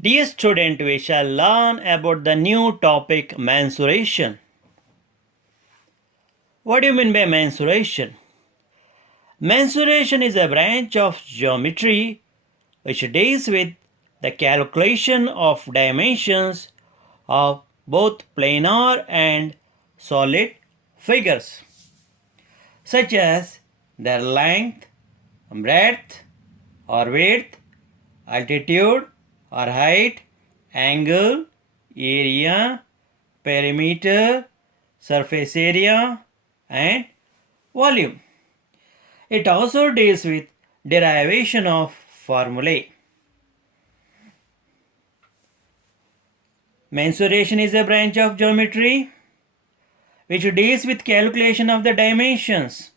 Dear student, we shall learn about the new topic mensuration. What do you mean by mensuration? Mensuration is a branch of geometry which deals with the calculation of dimensions of both planar and solid figures, such as their length, breadth, or width, altitude or height, angle, area, perimeter, surface area, and volume. It also deals with derivation of formulae. Mensuration is a branch of geometry which deals with calculation of the dimensions.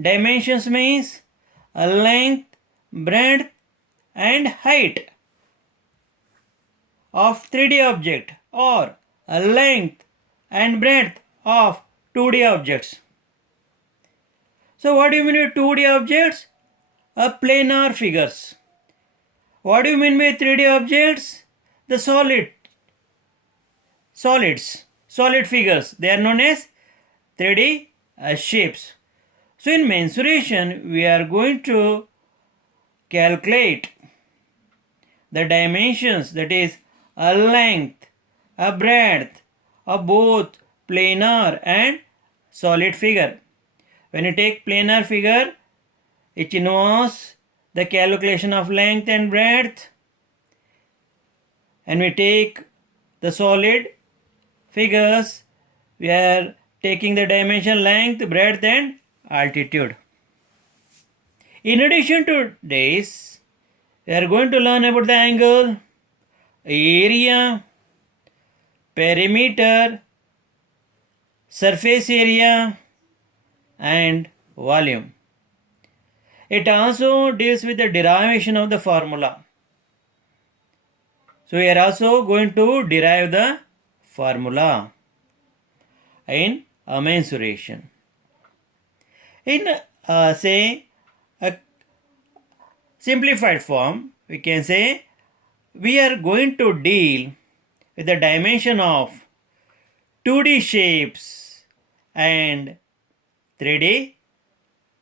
Dimensions means a length, breadth, and height of 3D object or a length and breadth of 2D objects. So what do you mean by 2D objects? Planar figures. What do you mean by 3D objects? The solid figures. They are known as 3D shapes. So in mensuration, we are going to calculate the dimensions, that is a length, a breadth of both planar and solid figure. When you take planar figure, it involves the calculation of length and breadth. And we take the solid figures, we are taking the dimension length, breadth, and altitude. In addition to this, we are going to learn about the angle, area, perimeter, surface area, and volume. It also deals with the derivation of the formula. So we are also going to derive the formula in a mensuration. In say a simplified form, we can say we are going to deal with the dimension of 2D shapes and 3D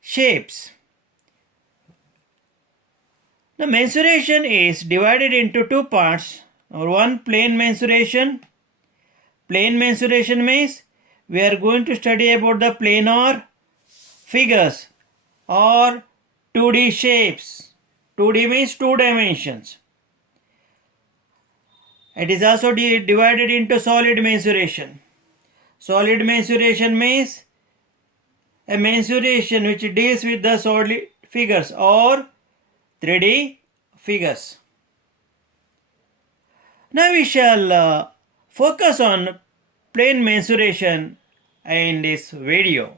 shapes. The mensuration is divided into two parts. Number one, plane mensuration. Plane mensuration means we are going to study about the planar figures or 2D shapes. 2D means two dimensions. It is also divided into solid mensuration. Solid mensuration means a mensuration which deals with the solid figures or 3D figures. Now we shall focus on plane mensuration in this video.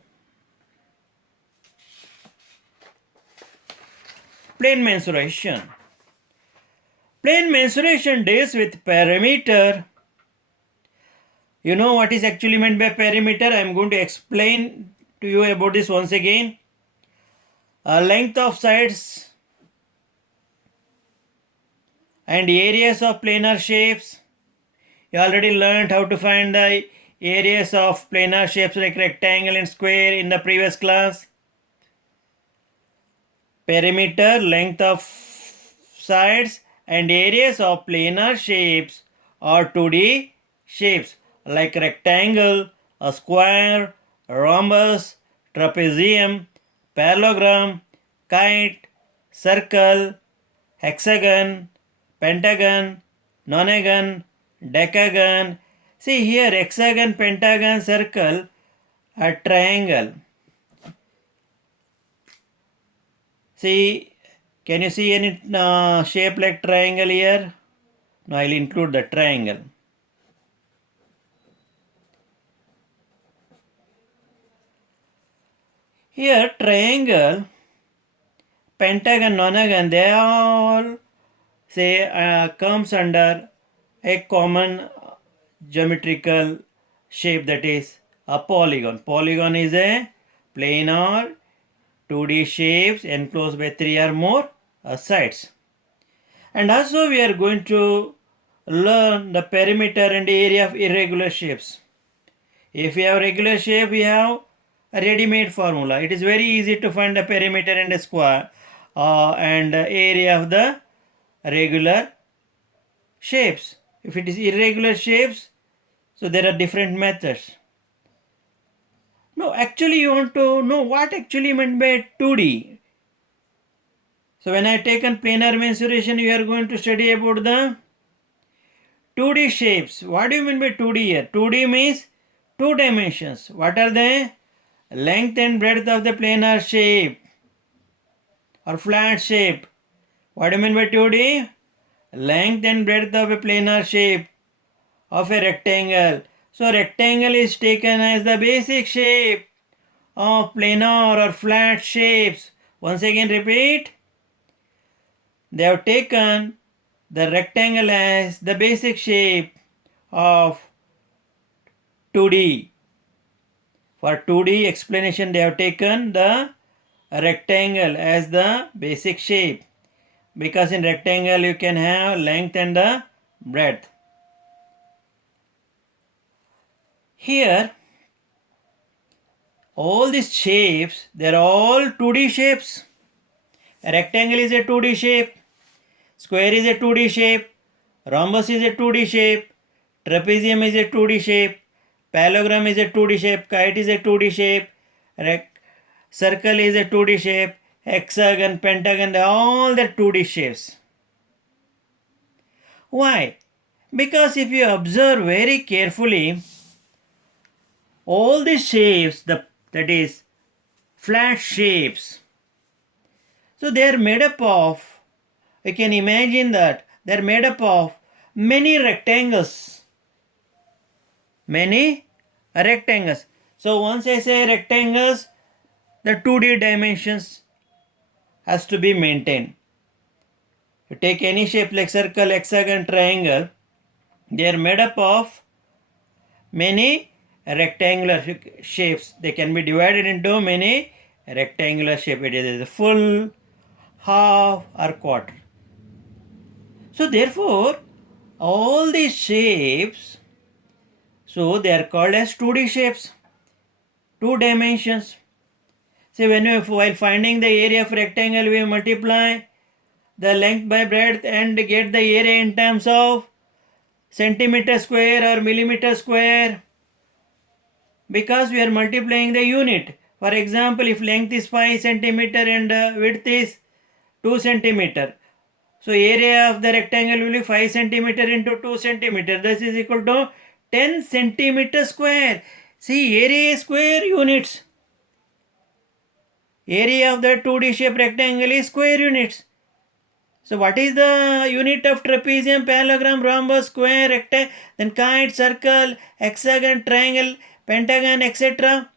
Plane mensuration. Plane mensuration deals with perimeter. You know what is actually meant by perimeter? I am going to explain to you about this once again. Length of sides and areas of planar shapes. You already learned how to find the areas of planar shapes like rectangle and square in the previous class. Perimeter, length of sides and areas of planar shapes or 2D shapes like rectangle, a square, rhombus, trapezium, parallelogram, kite, circle, hexagon, pentagon, nonagon, decagon. See here, hexagon, pentagon, circle, a triangle. See, can you see any shape like triangle here? Now I'll include the triangle. Here, triangle, pentagon, nonagon, they all comes under a common geometrical shape, that is a polygon. Polygon is a planar 2D shapes enclosed by 3 or more sides. And also we are going to learn the perimeter and area of irregular shapes. If we have regular shape, we have a ready-made formula. It is very easy to find the perimeter and the square and the area of the regular shapes. If it is irregular shapes, so there are different methods. No, actually you want to know what actually meant by 2D. So when I taken planar mensuration, you are going to study about the 2D shapes. What do you mean by 2D here? 2D means two dimensions. What are they? Length and breadth of the planar shape or flat shape. What do you mean by 2D? Length and breadth of a planar shape of a rectangle. So rectangle is taken as the basic shape of planar or flat shapes. Once again repeat. They have taken the rectangle as the basic shape of 2D. For 2D explanation, they have taken the rectangle as the basic shape, because in rectangle you can have length and the breadth. Here, all these shapes, they are all 2D shapes. A rectangle is a 2D shape, square is a 2D shape, rhombus is a 2D shape, trapezium is a 2D shape, parallelogram is a 2D shape, kite is a 2D shape, circle is a 2D shape, hexagon, pentagon, all the 2D shapes. Why? Because if you observe very carefully, all these shapes, that is flat shapes, so they are made up of, you can imagine that they are made up of many rectangles. Many rectangles. So once I say rectangles, the 2D dimensions has to be maintained. You take any shape like circle, hexagon, triangle, they are made up of many rectangular shapes. They can be divided into many rectangular shapes. It is a full, half or quarter. So therefore, all these shapes, so they are called as 2D shapes, two dimensions. See, while finding the area of rectangle, we multiply the length by breadth and get the area in terms of centimeter square or millimeter square, because we are multiplying the unit. For example, if length is 5 centimeter and width is 2 centimeter, so area of the rectangle will be 5 centimeter into 2 centimeter. This is equal to 10 centimeter square. See, area is square units. Area of the 2D shape rectangle is square units. So what is the unit of trapezium, parallelogram, rhombus, square, rectangle, then kite, circle, hexagon, triangle, pentagon, etc.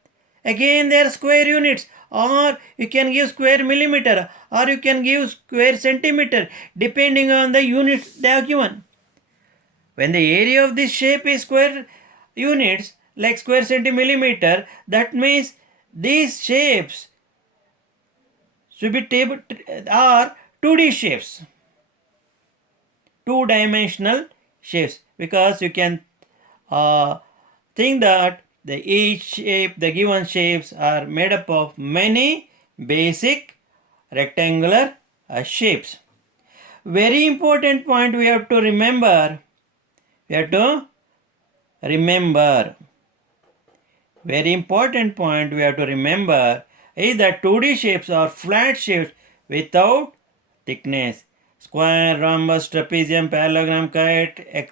Again they are square units, or you can give square millimeter, or you can give square centimeter, depending on the units they are given. When the area of this shape is square units, like square centimeter, that means these shapes should be are 2D shapes, two-dimensional shapes, because you can think that the given shapes are made up of many basic rectangular shapes. Very important point we have to remember. Very important point we have to remember is that 2D shapes are flat shapes without thickness. Square, rhombus, trapezium, parallelogram, kite,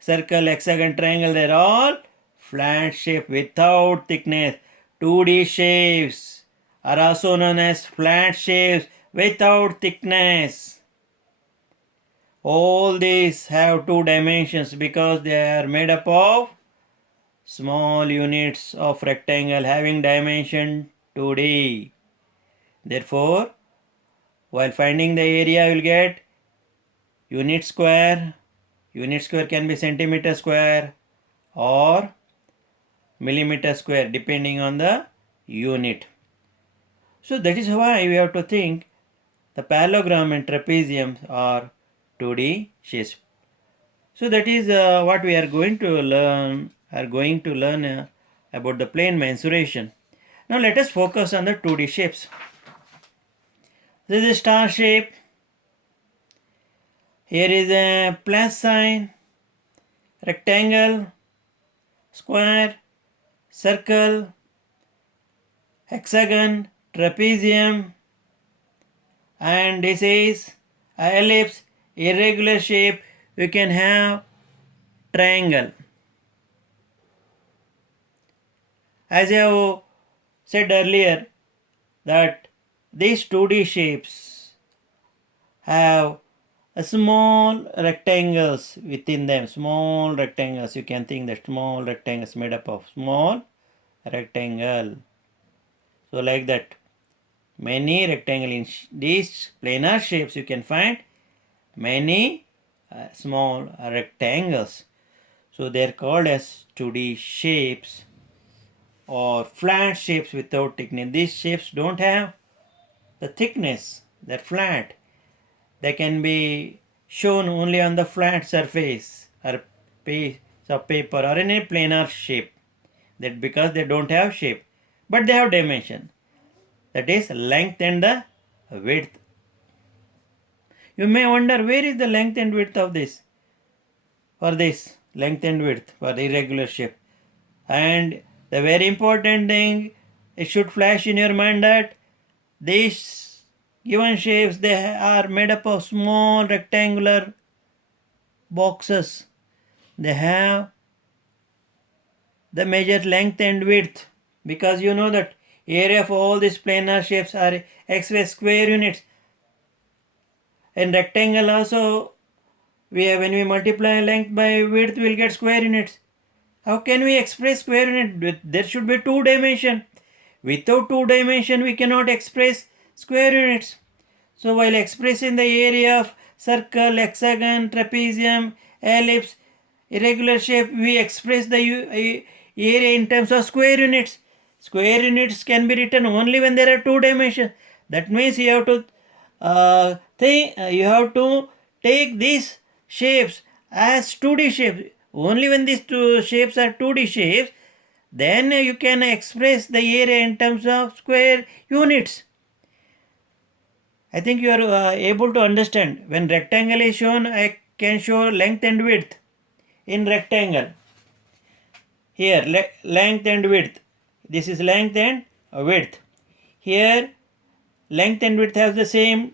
circle, hexagon, triangle, they are all flat shape without thickness. 2D shapes are also known as flat shapes without thickness. All these have two dimensions because they are made up of small units of rectangle having dimension 2D. Therefore, while finding the area, you will get unit square. Unit square can be centimeter square or millimeter square depending on the unit. So that is why we have to think the parallelogram and trapezium are 2D shapes. So that is what we are going to learn. About the plane mensuration. Now let us focus on the 2D shapes. This is a star shape. Here is a plus sign, rectangle, square, circle, hexagon, trapezium, and this is a ellipse, irregular shape. We can have triangle. As I have said earlier, that these 2D shapes have a small rectangles within them. Small rectangles. You can think that small rectangles made up of small rectangle. So like that, many rectangle in these planar shapes you can find many small rectangles. So they are called as 2D shapes or flat shapes without thickness. These shapes don't have the thickness, they're flat. They can be shown only on the flat surface or piece of paper or any planar shape. That because they don't have shape, but they have dimension. That is length and the width. You may wonder where is the length and width of this? For this length and width for the irregular shape. And the very important thing, it should flash in your mind that these given shapes, they are made up of small rectangular boxes. They have the measured length and width, because you know that area of all these planar shapes are xy square units. In rectangle also, when we multiply length by width, we will get square units. How can we express square unit? There should be 2 dimension. Without 2 dimension, we cannot express square units. So while expressing the area of circle, hexagon, trapezium, ellipse, irregular shape, we express the area in terms of square units. Square units can be written only when there are 2 dimensions. That means you have to take these shapes as 2D shapes. Only when these two shapes are 2D shapes, then you can express the area in terms of square units. I think you are able to understand. When rectangle is shown, I can show length and width in rectangle. Here, length and width. This is length and width. Here, length and width have the same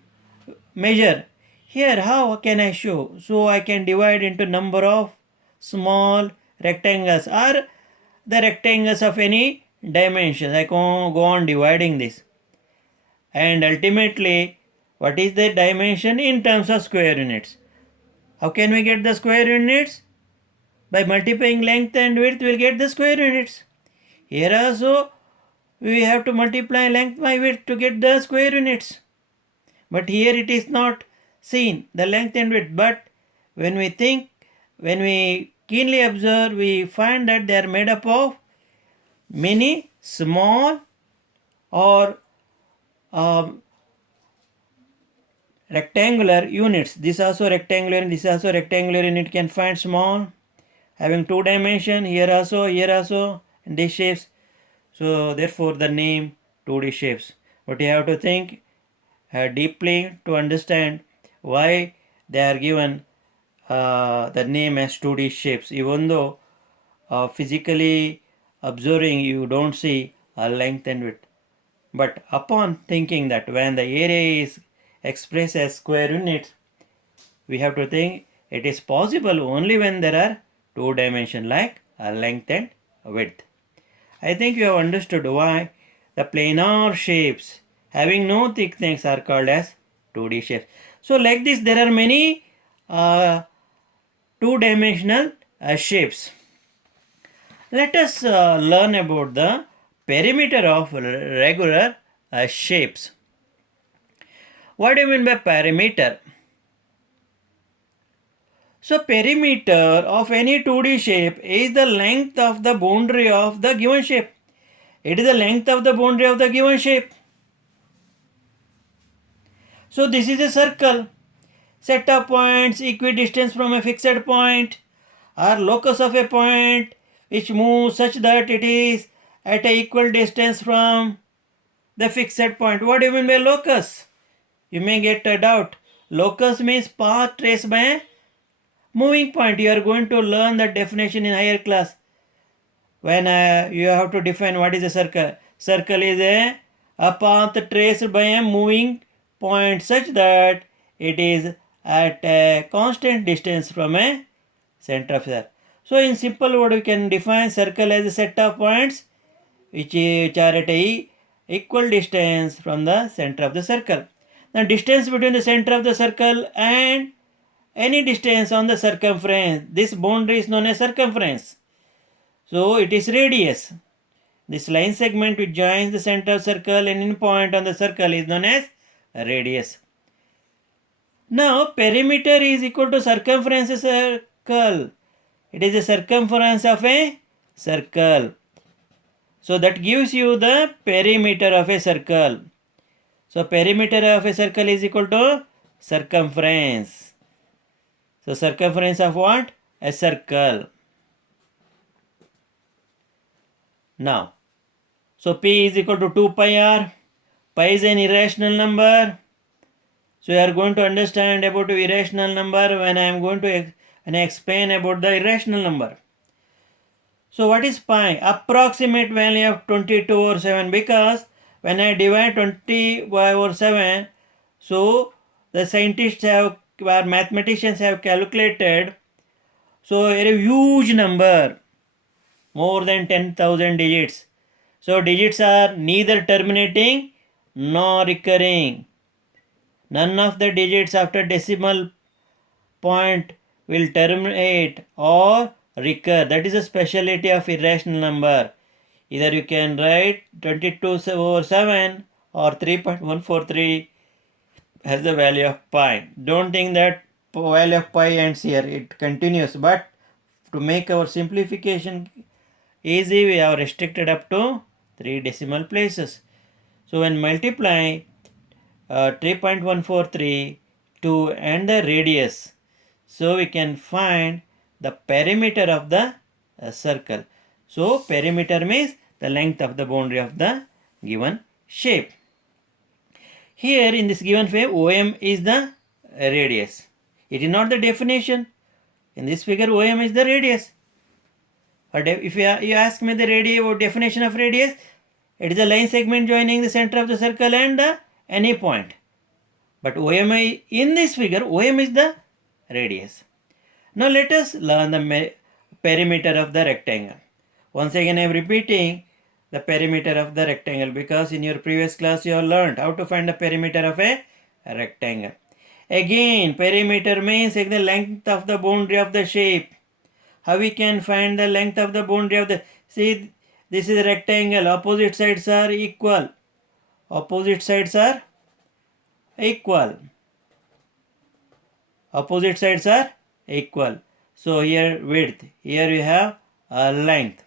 measure. Here, how can I show? So I can divide into number of small rectangles or the rectangles of any dimensions. I can go on dividing this. And ultimately, what is the dimension in terms of square units? How can we get the square units? By multiplying length and width, we will get the square units. Here also, we have to multiply length by width to get the square units. But here it is not seen, the length and width. But when we keenly observe, we find that they are made up of many small or rectangular units. This also rectangular and this also rectangular unit. Can find small having 2 dimension, here also, and these shapes. So therefore the name 2D shapes. But you have to think deeply to understand why they are given the name as 2D shapes, even though physically observing you don't see a length and width. But upon thinking that when the area is expressed as square units, we have to think it is possible only when there are 2 dimensions like length and width. I think you have understood why the planar shapes having no thickness are called as 2D shapes. So like this, there are many 2-dimensional shapes. Let us learn about the perimeter of regular shapes. What do you mean by perimeter? So perimeter of any 2D shape is the length of the boundary of the given shape. It is the length of the boundary of the given shape. So this is a circle. set of points equidistant from a fixed point or locus of a point which moves such that it is at a equal distance from the fixed point. What do you mean by locus? You may get a doubt. Locus means path traced by a moving point. You are going to learn that definition in higher class. When you have to define what is a circle. Circle is a path traced by a moving point such that it is at a constant distance from a center of circle. So in simple word we can define circle as a set of points which are at a equal distance from the center of the circle. The distance between the center of the circle and any distance on the circumference, this boundary is known as circumference. So it is radius. This line segment which joins the center of circle and any point on the circle is known as radius. Now perimeter is equal to circumference of a circle. It is the circumference of a circle. So that gives you the perimeter of a circle. So perimeter of a circle is equal to circumference. So circumference of what? A circle. Now, so P is equal to 2 pi r. Pi is an irrational number. So you are going to understand about irrational number when I am going to explain about the irrational number. So what is pi? Approximate value of 22 over 7, because when I divide 20 over 7, so the scientists have or mathematicians have calculated, so a huge number, more than 10,000 digits. So digits are neither terminating nor recurring. None of the digits after decimal point will terminate or recur. That is a speciality of irrational number. Either you can write 22 over 7 or 3.143 as the value of pi. Don't think that value of pi ends here. It continues. But to make our simplification easy, we have restricted up to 3 decimal places. So when multiply 3.143 to and the radius, so we can find the perimeter of the circle. So perimeter means the length of the boundary of the given shape. Here in this given shape, OM is the radius. It is not the definition. In this figure, OM is the radius. But if you ask me the radius or definition of radius, it is a line segment joining the center of the circle and any point. But OM in this figure, OM is the radius. Now let us learn the perimeter of the rectangle. Once again I am repeating the perimeter of the rectangle because in your previous class you have learned how to find the perimeter of a rectangle. Again, perimeter means the length of the boundary of the shape. How we can find the length of the boundary of the... See, this is a rectangle. Opposite sides are equal. Opposite sides are equal. Opposite sides are equal. So here width. Here you have length.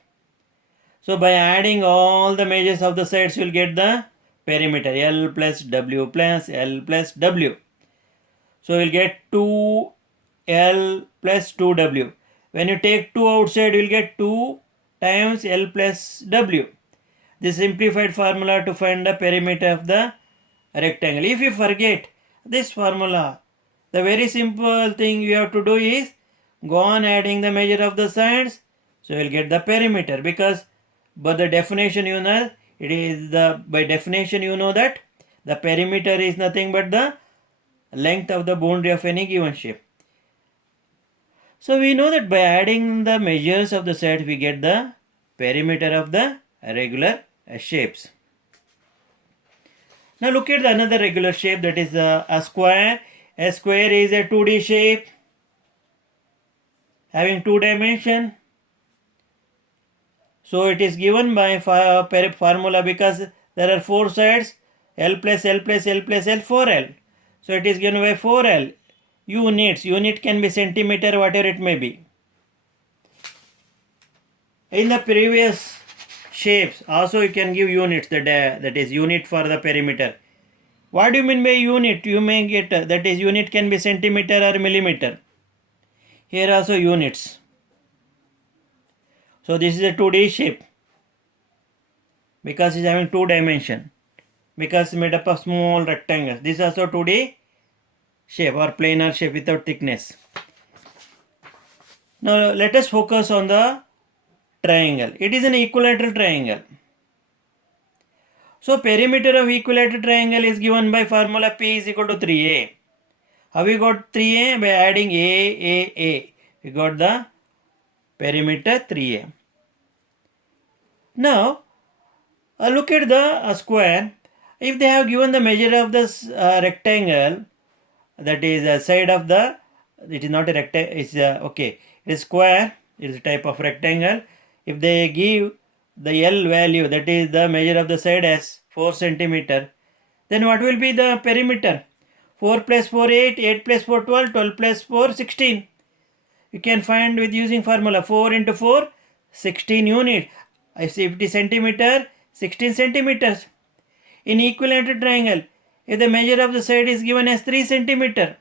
So by adding all the measures of the sides, you will get the perimeter. L plus W plus L plus W. So we will get 2L plus 2W. When you take 2 outside, you will get 2 times L plus W. This simplified formula to find the perimeter of the rectangle. If you forget this formula, the very simple thing you have to do is go on adding the measure of the sides. So you will get the perimeter because but the definition you know, it is by definition you know that the perimeter is nothing but the length of the boundary of any given shape. So we know that by adding the measures of the sides we get the perimeter of the regular shapes. Now look at the another regular shape, that is a square. A square is a 2D shape having 2 dimensions. So it is given by formula because there are 4 sides, L plus L plus L plus L, 4L. So it is given by 4L. Units. Unit can be centimeter, whatever it may be. In the previous shapes also you can give units, that is unit for the perimeter. What do you mean by unit? You may get that is unit can be centimeter or millimeter. Here also units. So this is a 2D shape because it's having 2 dimension, because it's made up of small rectangles. This is also 2D shape or planar shape without thickness. Now let us focus on the triangle. It is an equilateral triangle. So perimeter of equilateral triangle is given by formula P is equal to 3a. How we got 3a? By adding a. We got the perimeter 3a. Now look at the square. If they have given the measure of this rectangle, that is a side of the, it is not a rectangle, it's okay, it is square, it is a type of rectangle. If they give the L value, that is the measure of the side as 4 centimeter, then what will be the perimeter? 4 plus 4 8, 8 plus 4 12, 12 plus 4 16. You can find with using formula 4 into 4 16 unit. I see 50 centimeter 16 centimeters. In equilateral triangle, if the measure of the side is given as 3 centimeter,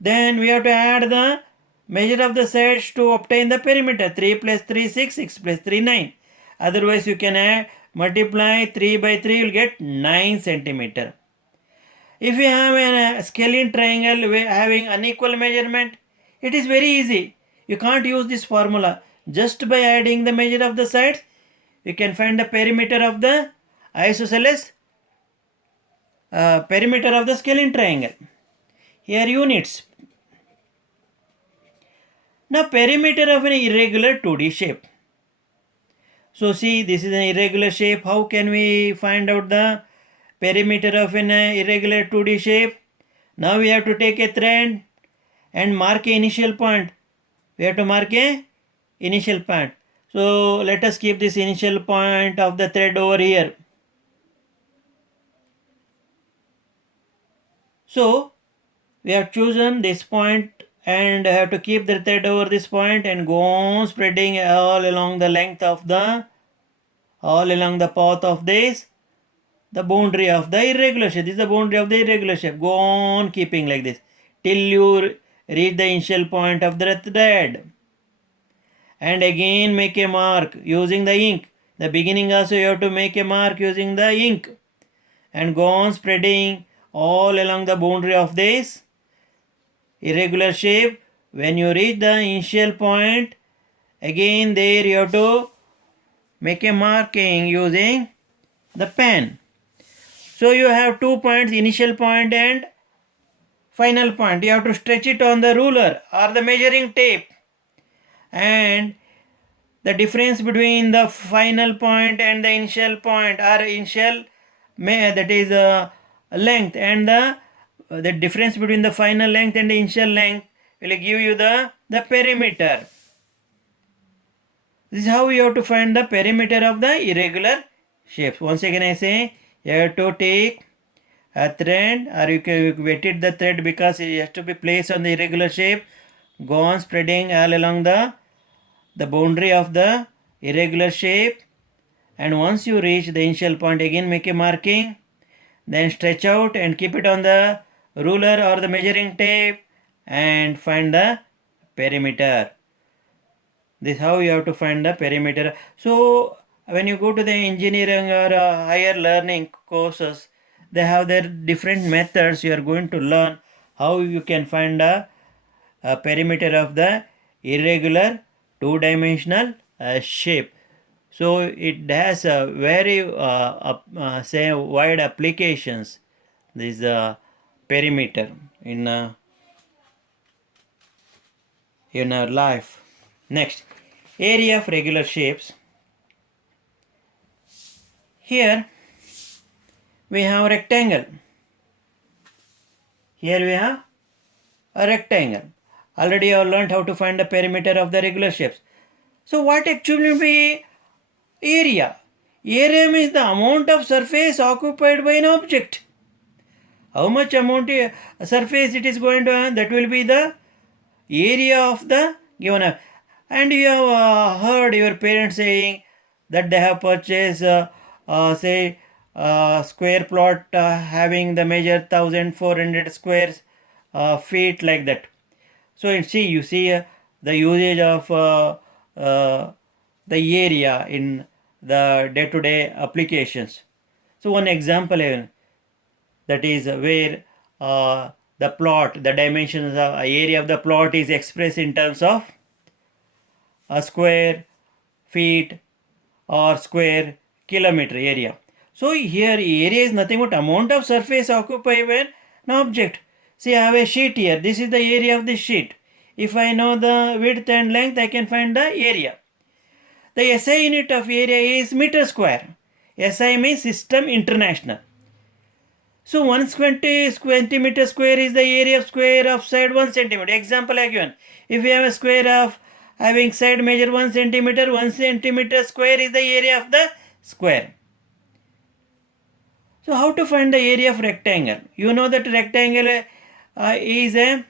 then we have to add the measure of the sides to obtain the perimeter. 3 plus 3 6, 6 plus 3 9. Otherwise you can add, multiply 3 by 3, you will get 9 centimeter. If you have a scalene triangle having unequal measurement, it is very easy. You can't use this formula. Just by adding the measure of the sides, you can find the perimeter of the isosceles, perimeter of the scalene triangle. Here units. Now perimeter of an irregular 2D shape. So see, this is an irregular shape. How can we find out the perimeter of an irregular 2D shape? Now we have to take a thread and mark a initial point. We have to mark a initial point. So let us keep this initial point of the thread over here. So we have chosen this point and have to keep the thread over this point and go on spreading all along the length of the, all along the path of this, the boundary of the irregular shape. This is the boundary of the irregular shape. Go on keeping like this till you reach the initial point of the thread. And again make a mark using the ink. The beginning also you have to make a mark using the ink. And go on spreading all along the boundary of this irregular shape. When you reach the initial point, again there you have to make a marking using the pen. So you have 2 points, initial point and final point. You have to stretch it on the ruler or the measuring tape, and the difference between the final point and the initial point or initial, that is length, and the difference between the final length and the initial length will give you the perimeter. This is how you have to find the perimeter of the irregular shapes. Once again I say, you have to take a thread, or you can wet it the thread because it has to be placed on the irregular shape. Go on spreading all along the boundary of the irregular shape, and once you reach the initial point, again make a marking, then stretch out and keep it on the ruler or the measuring tape and find the perimeter. This is how you have to find the perimeter. So when you go to the engineering or higher learning courses, they have their different methods. You are going to learn how you can find a perimeter of the irregular 2-dimensional shape. So it has a very say wide applications, this perimeter in our life. Next, area of regular shapes. Here we have a rectangle. Here we have a rectangle. Already you have learned how to find the perimeter of the regular shapes. So what actually will be area? Area means the amount of surface occupied by an object. How much amount surface it is going to have, that will be the area of the given. And you have heard your parents saying that they have purchased say square plot having the measure 1400 square feet, like that. So you see the usage of the area in the day-to-day applications. So one example that is where the dimensions of area of the plot is expressed in terms of a square feet or square kilometer area. So here area is nothing but amount of surface occupied by an object. See, I have a sheet here. This is the area of this sheet. If I know the width and length, I can find the area. The SI unit of area is meter square. SI means System International. So 120 centimeter square is the area of square of side 1 centimeter. Example again. If we have a square of having side measure 1 centimeter, 1 centimeter square is the area of the square. So how to find the area of rectangle? You know that rectangle is a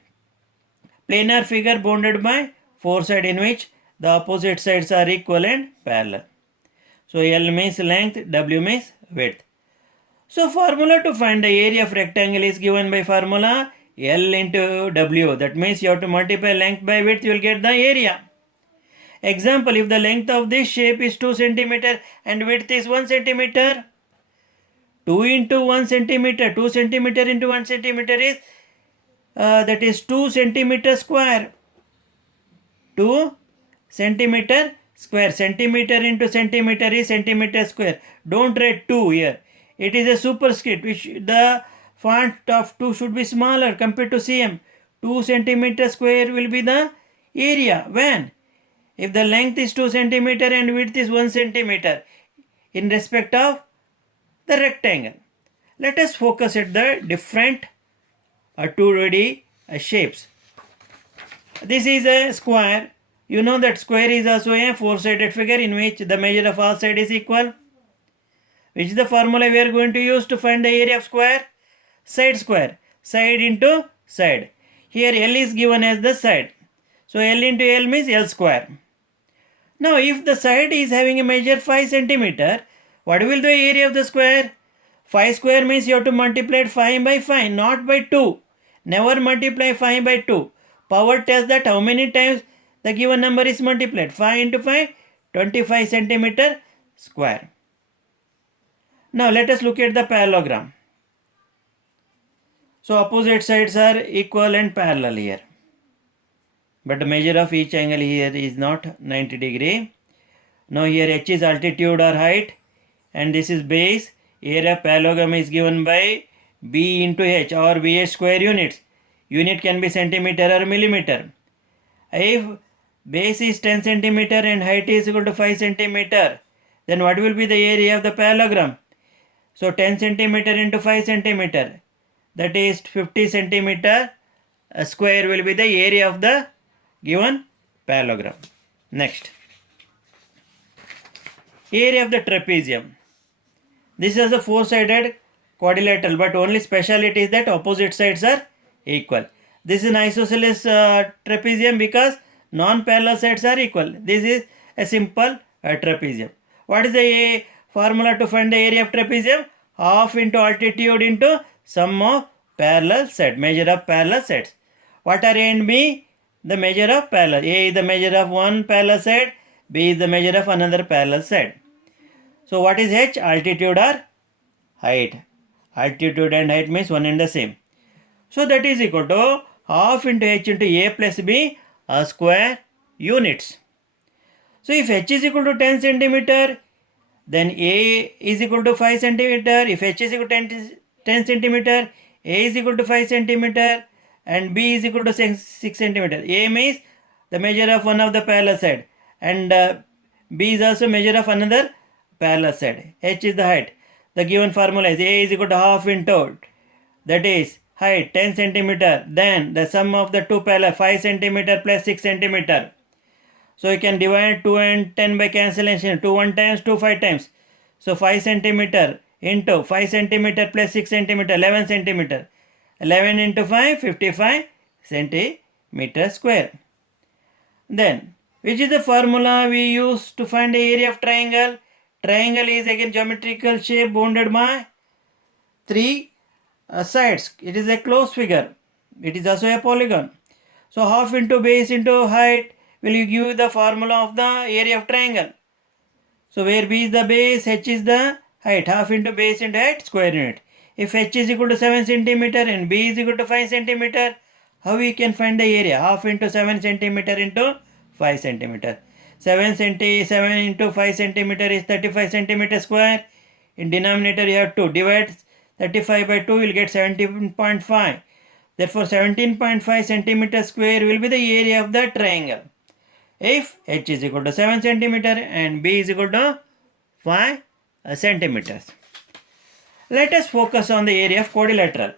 planar figure bounded by four sides in which the opposite sides are equal and parallel. So L means length, W means width. So formula to find the area of rectangle is given by formula L into W. That means you have to multiply length by width, you will get the area. Example, if the length of this shape is 2 cm and width is 1 cm, 2 into 1 cm, 2 cm into 1 cm is that is 2 cm square. 2 cm square. Centimeter into centimeter is centimeter square. Don't write 2 here. It is a superscript which the font of 2 should be smaller compared to cm. 2 centimeter square will be the area. When? If the length is 2 centimeter and width is 1 centimeter in respect of the rectangle. Let us focus at the different 2D shapes. This is a square. You know that square is also a four-sided figure in which the measure of all sides is equal. Which is the formula we are going to use to find the area of square? Side square. Side into side. Here L is given as the side. So L into L means L square. Now if the side is having a measure 5 centimeter, what will the area of the square? 5 square means you have to multiply 5 by 5, not by 2. Never multiply 5 by 2. Power tells that how many times the given number is multiplied. 5 into 5, 25 centimeter square. Now let us look at the parallelogram. So opposite sides are equal and parallel here. But the measure of each angle here is not 90 degree. Now here h is altitude or height and this is base. Area of parallelogram is given by b into h or bh square units. Unit can be centimeter or millimeter. If base is 10 centimeter and height is equal to 5 centimeter, then what will be the area of the parallelogram? So 10 centimeter into 5 centimeter, that is 50 centimeter square will be the area of the given parallelogram. Next, area of the trapezium. This is a four-sided quadrilateral, but only speciality is that opposite sides are equal. This is an isosceles trapezium because non-parallel sides are equal. This is a simple trapezium. What is the formula to find the area of trapezium? Half into altitude into sum of parallel side, measure of parallel sides. What are A and B? The measure of parallel. A is the measure of one parallel side, B is the measure of another parallel side. So what is h? Altitude or height. Altitude and height means one and the same. So that is equal to half into h into a plus b square units. So if h is equal to 10 centimeter, then a is equal to 5 centimeter. If h is equal to 10 centimeter, a is equal to 5 centimeter and b is equal to 6 centimeter. A means the measure of one of the parallel side and b is also measure of another parallel side. H is the height. The given formula is a is equal to half into, that is height 10 centimeter, then the sum of the two parallel 5 centimeter plus 6 centimeter. So you can divide 2 and 10 by cancellation. 2 1 times, 2 5 times. So 5 centimeter into 5 centimeter plus 6 centimeter, 11 centimeter. 11 into 5, 55 centimeter square. Then, which is the formula we use to find the area of triangle? triangle is again geometrical shape bounded by three sides. It is a closed figure. It is also a polygon. So half into base into height will give you the formula of the area of triangle. So where b is the base, h is the height, half into base into height, square unit. If h is equal to 7 centimeter and b is equal to 5 centimeter, how we can find the area? Half into 7 centimeter into 5 centimeter. 7 into 5 centimeter is 35 centimeter square. In denominator you have to divide 35 by 2, you will get 17.5. Therefore 17.5 centimeter square will be the area of the triangle. If h is equal to 7 centimeter and b is equal to 5 centimeters. Let us focus on the area of quadrilateral.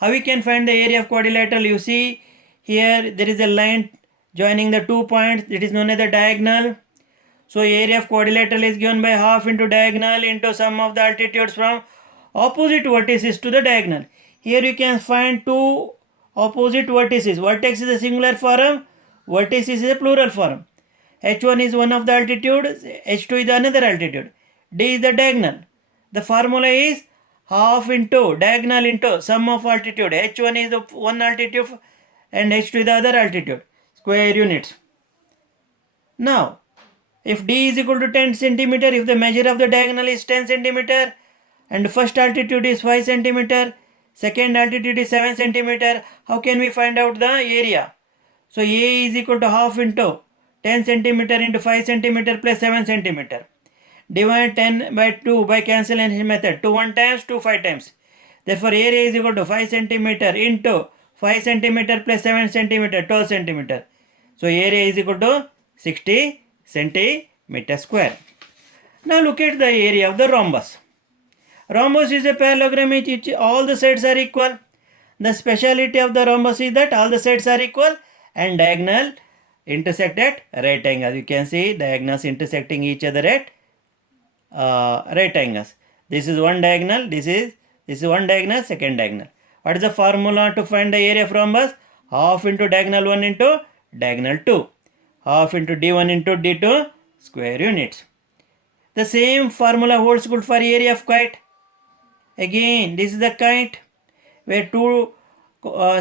How we can find the area of quadrilateral? You see here there is a line joining the 2 points. It is known as the diagonal. So area of quadrilateral is given by half into diagonal into sum of the altitudes from opposite vertices to the diagonal. Here you can find two opposite vertices. Vertex is a singular form, vertex is a plural form. h1 is one of the altitude, h2 is another altitude, d is the diagonal. The formula is half into diagonal into sum of altitude. h1 is the one altitude and h2 is the other altitude, square units. Now if d is equal to 10 centimeter, if the measure of the diagonal is 10 centimeter and first altitude is 5 centimeter, second altitude is 7 centimeter, how can we find out the area? So A is equal to half into 10 centimeter into 5 centimeter plus 7 centimeter. Divide 10 by 2 by cancellation method. 2 1 times, 2 5 times. Therefore area is equal to 5 centimeter into 5 centimeter plus 7 centimeter, 12 centimeter. So area is equal to 60 centimeter square. Now look at the area of the rhombus. Rhombus is a parallelogram in which all the sides are equal. The speciality of the rhombus is that all the sides are equal and diagonal intersect at right angles. You can see diagonals intersecting each other at right angles. This is one diagonal, this is one diagonal, second diagonal. What is the formula to find the area of rhombus? Half into diagonal 1 into diagonal 2. Half into d1 into d2 square units. The same formula holds good for area of kite. Again, this is the kite where two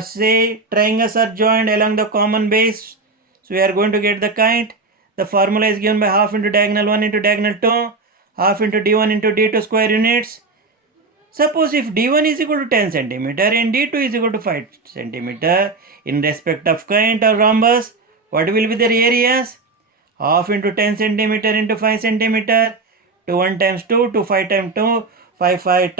say triangles are joined along the common base. So we are going to get the kite. The formula is given by half into diagonal 1 into diagonal 2, half into d1 into d2 square units. Suppose if d1 is equal to 10 centimeter and d2 is equal to 5 centimeter in respect of kite or rhombus, what will be their areas? Half into 10 centimeter into 5 centimeter, 2 1 times 2, 2 5 times 2, 5 5